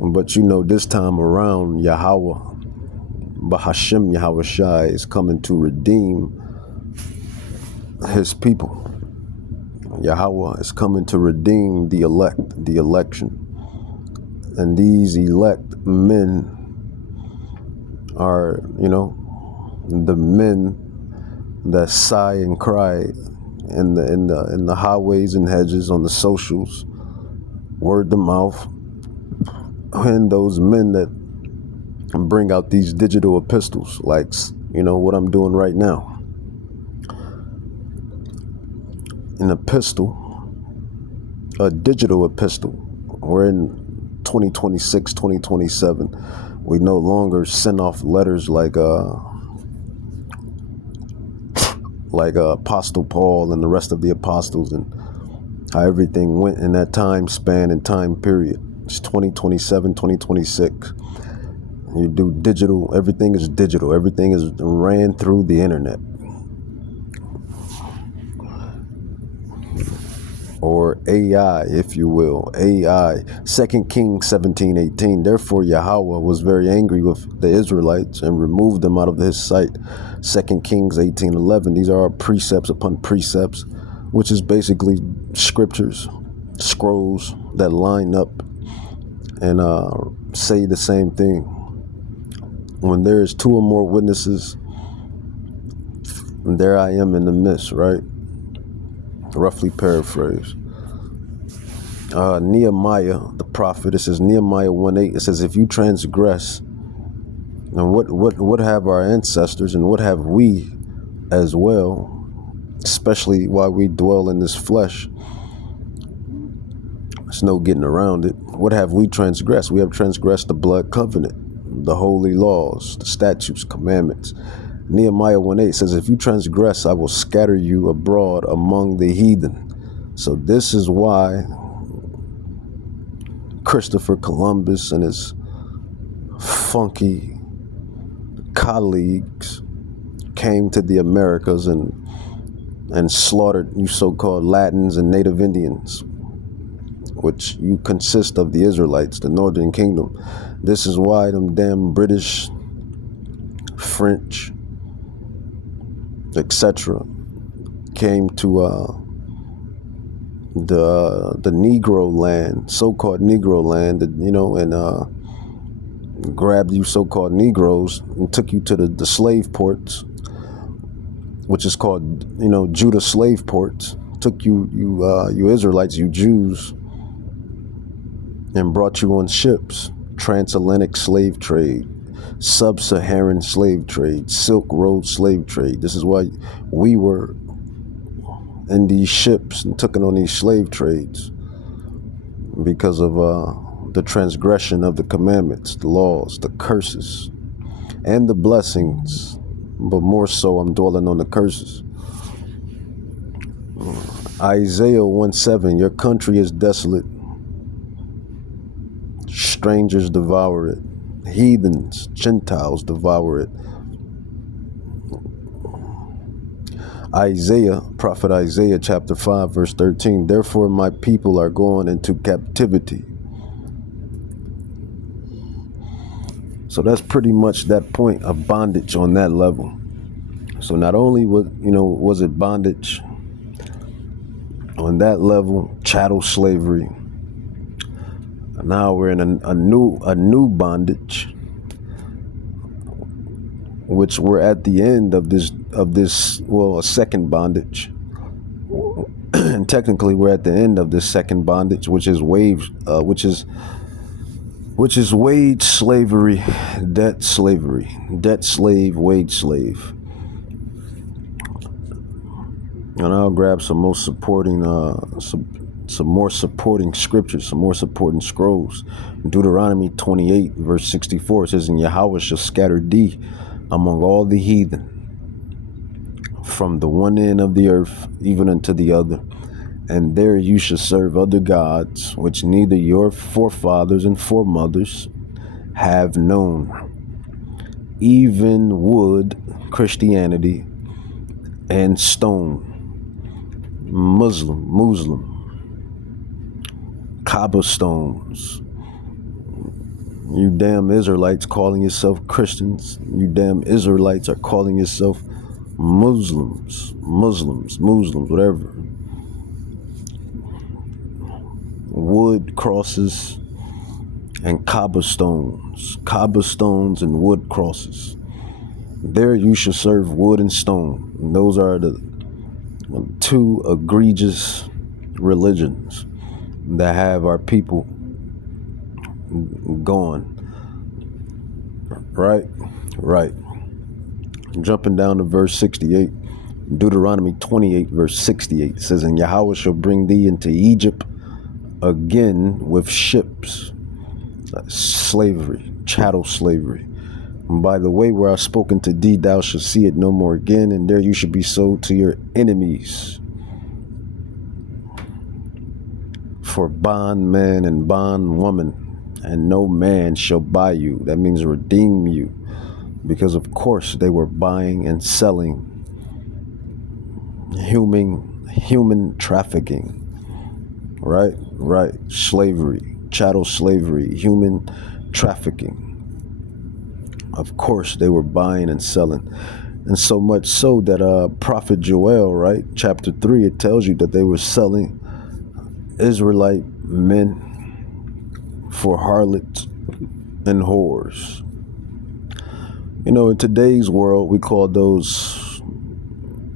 But this time around, Yahweh, Bahashem Yahweh Shai, is coming to redeem his people. Yahweh is coming to redeem the elect, the election. And these elect men are, the men that sigh and cry in the highways and hedges, on the socials, word to mouth, and those men that bring out these digital epistles, like what I'm doing right now. An epistle, a digital epistle. We're in 2026, 2027. We no longer send off letters like Apostle Paul and the rest of the apostles, and how everything went in that time span and time period. It's 2027, 2026. You do digital, everything is digital. Everything is ran through the internet. Or AI, if you will. AI. 2 Kings 17:18. Therefore Yahweh was very angry with the Israelites and removed them out of his sight. 2 Kings 18:11. These are precepts upon precepts, which is basically scriptures, scrolls that line up and say the same thing. When there is two or more witnesses, there I am in the midst, right? Roughly paraphrase. Nehemiah, the prophet, it says Nehemiah 1:8, it says, if you transgress, and what have our ancestors and what have we as well, especially while we dwell in this flesh, there's no getting around it. What have we transgressed? We have transgressed the blood covenant, the holy laws, the statutes, commandments. Nehemiah 1:8 says, if you transgress, I will scatter you abroad among the heathen. So this is why Christopher Columbus and his funky colleagues came to the Americas and slaughtered you so-called Latins and Native Indians, which you consist of the Israelites, the Northern Kingdom. This is why them damn British, French, etc. came to the Negro land, so-called Negro land, and grabbed you so-called Negroes and took you to the slave ports, which is called, Judah slave ports. Took you Israelites, you Jews, and brought you on ships. Transatlantic slave trade, sub-Saharan slave trade, Silk Road slave trade. This is why we were in these ships and took on these slave trades, because of the transgression of the commandments, the laws, the curses, and the blessings. But more so, I'm dwelling on the curses. Isaiah 1:7, your country is desolate. Strangers devour it. Heathens, Gentiles devour it. Prophet Isaiah chapter 5 verse 13, therefore my people are going into captivity. So that's pretty much that point of bondage on that level. So not only was it bondage on that level, chattel slavery, now we're in a new bondage, which we're at the end of this a second bondage. And technically we're at the end of this second bondage, which is wage slavery, debt slave, wage slave. And I'll grab some more supporting scriptures, some more supporting scrolls. Deuteronomy 28 verse 64 says, and Yahweh shall scatter thee among all the heathen, from the one end of the earth even unto the other, and there you shall serve other gods, which neither your forefathers and foremothers have known, even wood, Christianity, and stone, Muslim, cobblestones, You damn Israelites calling yourself Christians. You damn Israelites are calling yourself Muslims, whatever. Wood crosses and cobblestones and wood crosses. There you should serve wood and stone. And those are the two egregious religions that have our people going. Right. Jumping down to verse 68. Deuteronomy 28 verse 68 says, and Yahweh shall bring thee into Egypt again with ships. Slavery, chattel slavery. And by the way where I spoken to thee, thou shalt see it no more again, and there you should be sold to your enemies for bondman and bondwoman, and no man shall buy you. That means redeem you, because of course they were buying and selling, human trafficking. Right. Slavery, chattel slavery, human trafficking. Of course they were buying and selling. And so much so that Prophet Joel, right, chapter 3, it tells you that they were selling Israelite men for harlots and whores. You know, in today's world, we call those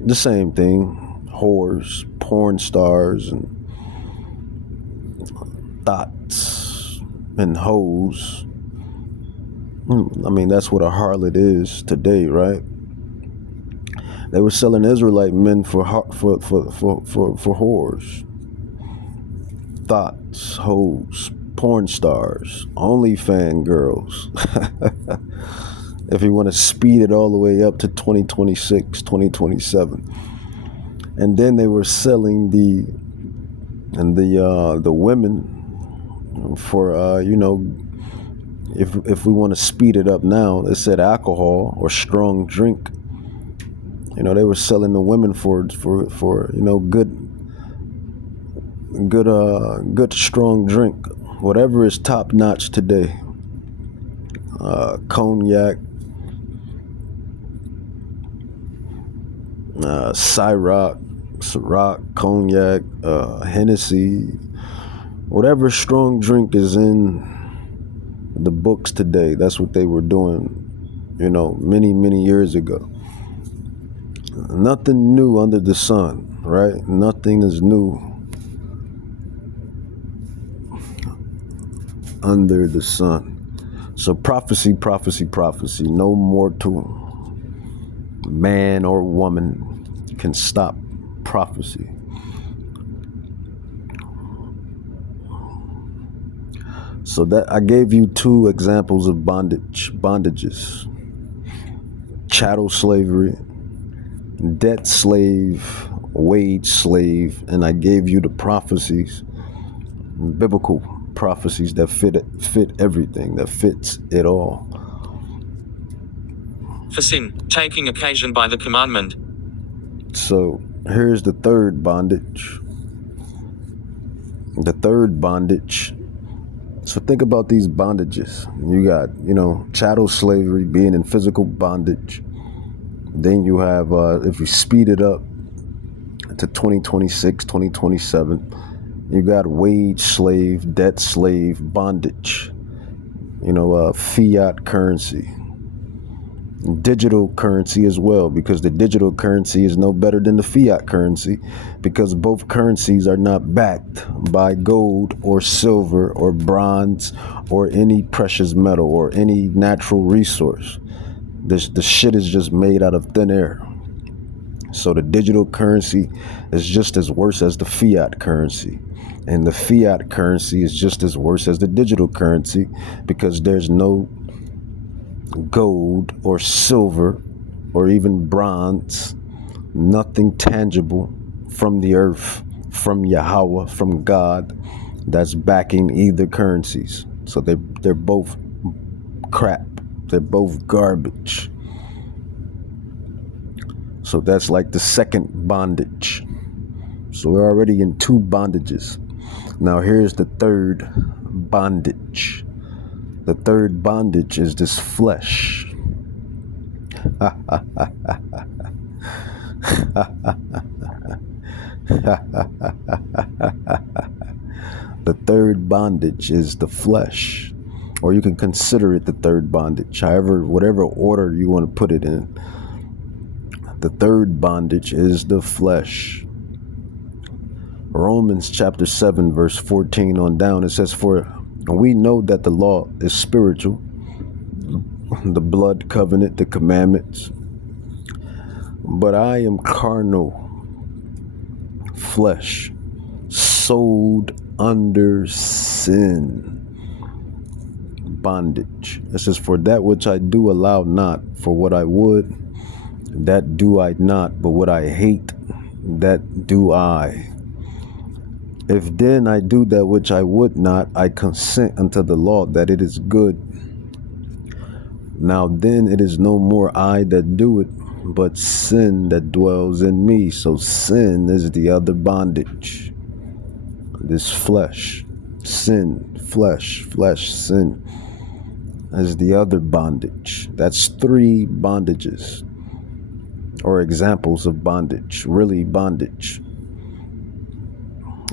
the same thing, whores, porn stars, and thots and hoes. I mean, that's what a harlot is today, right? They were selling Israelite men for whores, thots, hoes, porn stars, OnlyFans girls. If you want to speed it all the way up to 2026, 2027. And then they were selling the women for if we want to speed it up now, it said alcohol or strong drink. You know, they were selling the women for good strong drink, whatever is top notch today. Cognac, Ciroc, cognac, Hennessy, whatever strong drink is in the books today. That's what they were doing, many years ago. Nothing new under the sun, right? Nothing is new under the sun. So prophecy. No mortal man or woman can stop prophecy. So that I gave you two examples of bondages. Chattel slavery, debt slave, wage slave, and I gave you the prophecies, biblical prophecies that fit everything, that fits it all. For sin, taking occasion by the commandment. So here's the third bondage. So think about these bondages. You got, chattel slavery, being in physical bondage. Then you have, if you speed it up to 2026, 2027, you got wage slave, debt slave, bondage, fiat currency, digital currency as well, because the digital currency is no better than the fiat currency, because both currencies are not backed by gold or silver or bronze or any precious metal or any natural resource. The shit is just made out of thin air. So the digital currency is just as worse as the fiat currency. And the fiat currency is just as worse as the digital currency, because there's no gold or silver or even bronze, nothing tangible from the earth, from Yahweh, from God, that's backing either currencies. So they're both crap. They're both garbage. So that's like the second bondage. So we're already in two bondages. Now here's the third bondage. The third bondage is this flesh. The third bondage is the flesh, or you can consider it the third bondage, however, whatever order you want to put it in. The third bondage is the flesh. Romans chapter 7, verse 14 on down, it says, "For we know that the law is spiritual, the blood covenant, the commandments, but I am carnal, flesh, sold under sin." Bondage. It says, "For that which I do allow not, for what I would, that do I not, but what I hate, that do I. If then I do that which I would not, I consent unto the law that it is good. Now then it is no more I that do it, but sin that dwells in me." So sin is the other bondage. This flesh, sin, flesh, sin is the other bondage. That's three bondages, or examples of bondage, really bondage.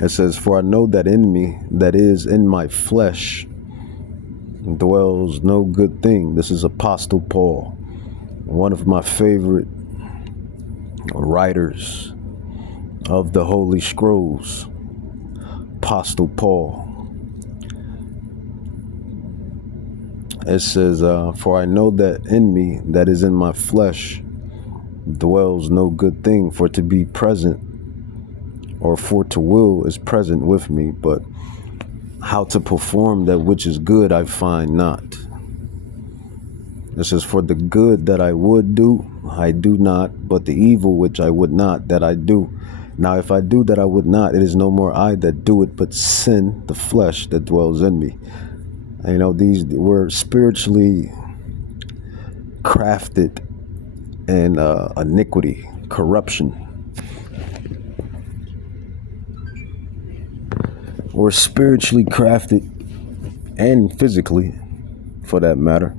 It says, "For I know that in me, that is in my flesh, dwells no good thing." This is Apostle Paul, one of my favorite writers of the Holy Scrolls. Apostle Paul. It says, "For I know that in me, that is in my flesh, dwells no good thing. For to be present, or for to will, is present with me, but how to perform that which is good I find not. It says, for the good that I would do, I do not, but the evil which I would not, that I do. Now if I do that I would not, it is no more I that do it, but sin, the flesh that dwells in me." And, you know, these were spiritually crafted and iniquity, corruption. We're spiritually crafted, and physically, for that matter,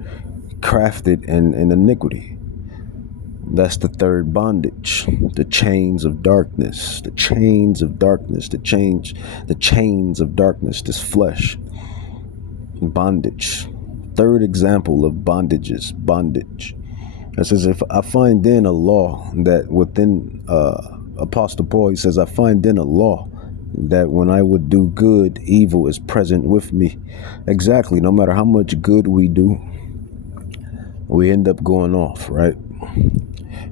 crafted in iniquity. That's the third bondage, the chains of darkness, the chains of darkness, the chains of darkness, this flesh, bondage. Third example of bondages, bondage. It says, "If I find then a law that within," Apostle Paul, he says, "I find then a law that when I would do good, evil is present with me." Exactly. No matter how much good we do, we end up going off, right?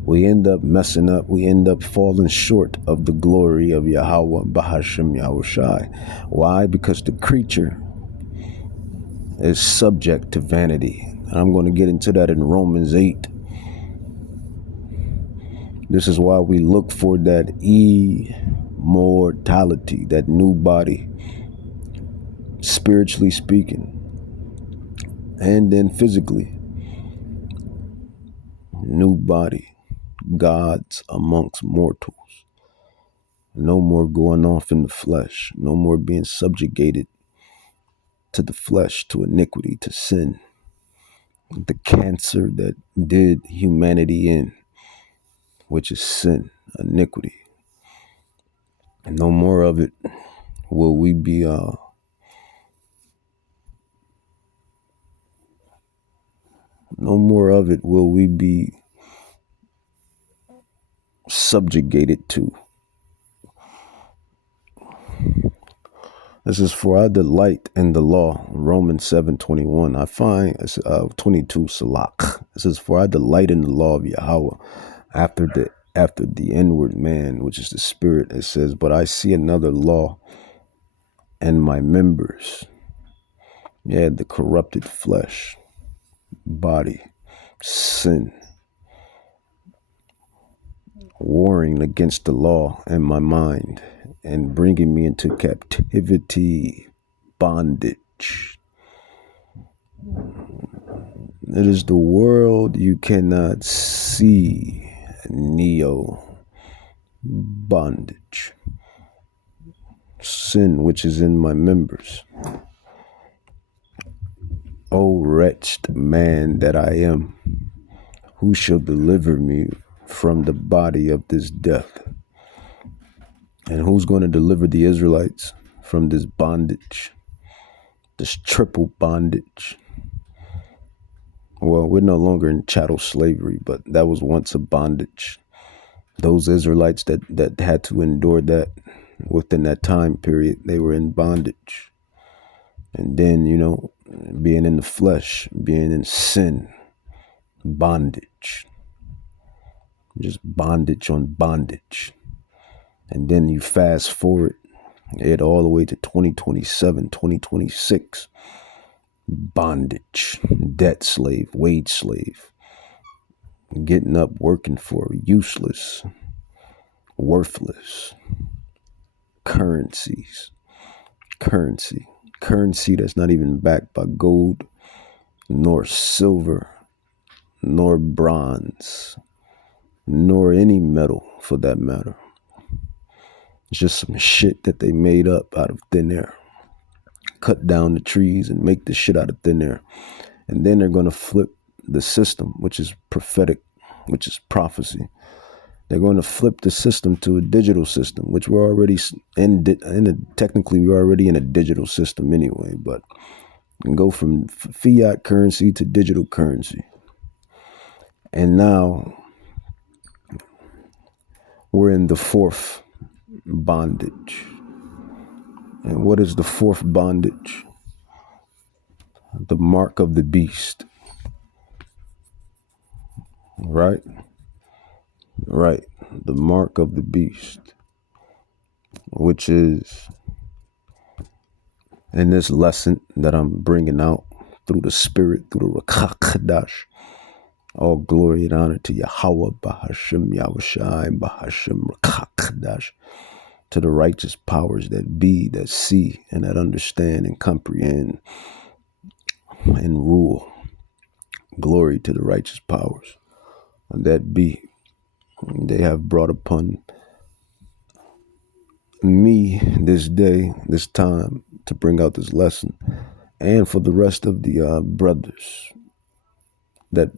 We end up messing up. We end up falling short of the glory of Yahweh Bahashem Yahushai. Why? Because the creature is subject to vanity. And I'm going to get into that in Romans 8. This is why we look for that immortality, that new body, spiritually speaking, and then physically, new body, gods amongst mortals. No more going off in the flesh, no more being subjugated to the flesh, to iniquity, to sin, the cancer that did humanity in, which is sin, iniquity. And no more of it will we be no more of it will we be subjugated to. This is, "For I delight in the law," Romans 7:21. I find 22 Salak. It says, "For I delight in the law of Yahweh after the inward man, which is the spirit." It says, "But I see another law in my members." Yeah, the corrupted flesh, body, sin, warring against the law in my mind and bringing me into captivity, bondage. It is the world you cannot see, neo, bondage, sin which is in my members. O wretched man that I am, who shall deliver me from the body of this death? And who's going to deliver the Israelites from this bondage, this triple bondage? Well, we're no longer in chattel slavery, but that was once a bondage. Those Israelites that had to endure that within that time period, they were in bondage. And then, being in the flesh, being in sin, bondage, just bondage on bondage. And then you fast forward it all the way to 2027, 2026, bondage, debt slave, wage slave, getting up, working for useless, worthless currency that's not even backed by gold, nor silver, nor bronze, nor any metal for that matter. It's just some shit that they made up out of thin air. Cut down the trees and make the shit out of thin air. And then they're going to flip the system, which is prophetic, which is prophecy. They're going to flip the system to a digital system, which we're already technically we're already in a digital system anyway, but go from fiat currency to digital currency. And now we're in the fourth bondage. And what is the fourth bondage? The mark of the beast. Right? Right. The mark of the beast, which is in this lesson that I'm bringing out through the Spirit, through the Rakah Kadash. All glory and honor to Yahweh, Bahashem, Yahushai, Bahashem, Rakah Kadash, to the righteous powers that be, that see, and that understand and comprehend and rule. Glory to the righteous powers that be. They have brought upon me this day, this time, to bring out this lesson, and for the rest of the brothers that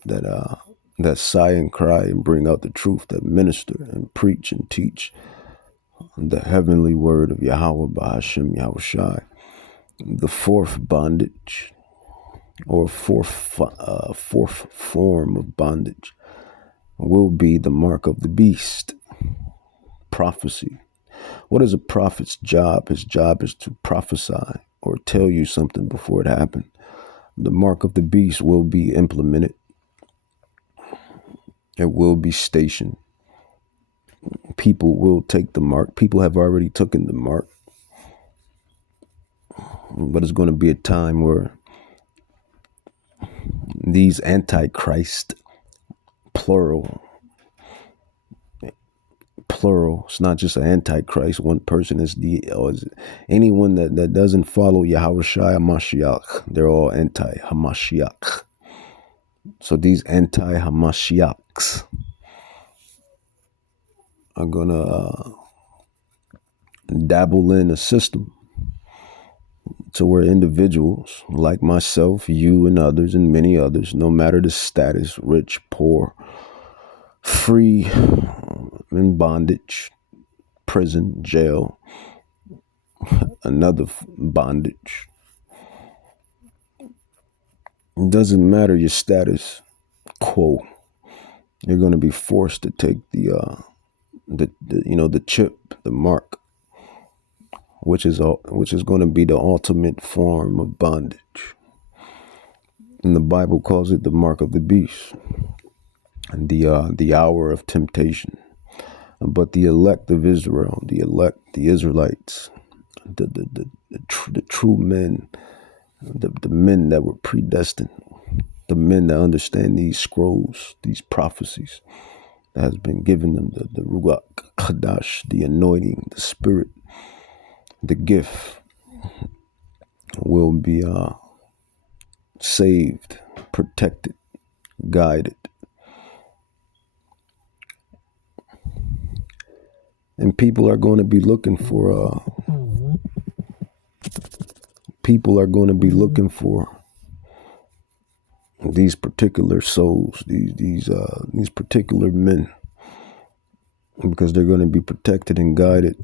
sigh and cry and bring out the truth, that minister and preach and teach the heavenly word of Yahweh Bahashem Yahushai. The fourth bondage, or fourth form of bondage, will be the mark of the beast. Prophecy. What is a prophet's job? His job is to prophesy or tell you something before it happened. The mark of the beast will be implemented. It will be stationed. People will take the mark. People have already taken the mark. But it's going to be a time where these antichrist, plural, it's not just an antichrist. One person is anyone that doesn't follow Yahushua HaMashiach. They're all anti-Hamashiach. So these anti-Hamashiachs are gonna dabble in a system to where individuals like myself, you and others and many others, no matter the status, rich, poor, free, in bondage, prison, jail, another bondage. It doesn't matter your status quo. You're going to be forced to take the chip, the mark, which is going to be the ultimate form of bondage. And the Bible calls it the mark of the beast, and the hour of temptation. But the elect of Israel, the Israelites, the true men, the men that were predestined, the men that understand these scrolls, these prophecies that has been given them, the Ruach Kadash, the anointing, the Spirit, the gift, will be saved, protected, guided. And people are going to be looking for these particular souls, these particular men, because they're going to be protected and guided